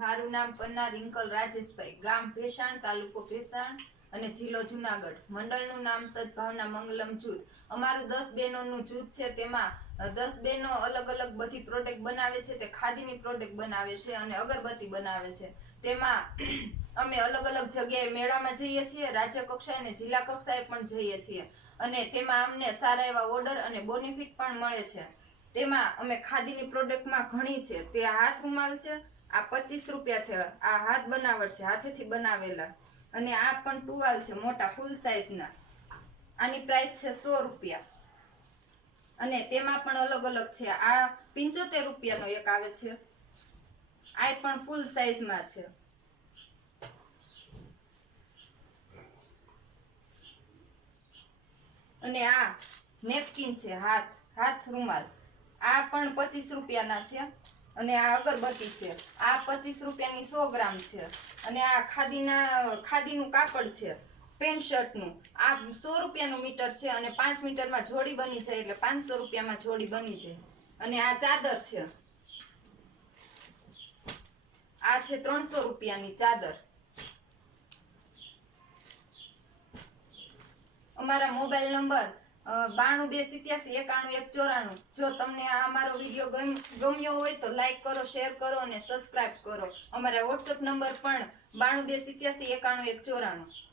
મારું નામ પન્ના રિંકલ રાજેશભાઈ, ગામ ભેસાણ, તાલુકો ભેસાણ અને જિલ્લો જુનાગઢ. મંડળનું નામ સદભાવના મંગલમ જૂથ. અમારું 10 બહેનોનું જૂથ છે. તેમાં 10 બહેનો અલગ અલગ બધી પ્રોડક્ટ બનાવે છે. તે ખાદીની પ્રોડક્ટ બનાવે છે અને અગરબત્તી બનાવે છે. તેમાં અમે અલગ અલગ જગ્યાએ મેળામાં જઈએ છીએ, રાજ્ય કક્ષાએ અને જિલ્લા કક્ષાએ પણ જઈએ છીએ અને તેમાં અમને સારા એવા ઓર્ડર અને બેનિફિટ પણ મળે છે. તેમાં અમે ખાદીની પ્રોડક્ટમાં ઘણી છે. તે હાથ રૂમાલ છે, આ 25 રૂપિયા છે. આ હાથ બનાવટ છે, હાથેથી બનાવેલા. અને આ પણ ટુવાલ છે, મોટા ફૂલ સાઈઝના. આની પ્રાઇસ છે 100 રૂપિયા. અને તેમાં પણ અલગ અલગ છે. આ 75 રૂપિયાનો એક આવે છે. આ પણ ફૂલ સાઈઝમાં છે. અને આ નેપકિન છે, હાથ રૂમાલ. આ પણ 25 રૂપિયાના છે. અને આ અગરબત્તી છે, આ 25 રૂપિયાની 100 ગ્રામ છે. અને આ ખાદીનું કાપડ છે, પેન્ટ શર્ટનું. આ 100 રૂપિયાનું મીટર છે અને 5 મીટરમાં જોડી બની જાય એટલે 500 રૂપિયામાં જોડી બની જાય. અને આ ચાદર છે, આ છે 300 રૂપિયાની ચાદર. અમારા મોબાઈલ નંબર 9287819194. જો તમને આ અમારો વિડીયો ગમ્યો હોય તો લાઈક કરો, શેર કરો અને સબસ્ક્રાઇબ કરો. અમારા વોટ્સએપ નંબર પણ 9287819194.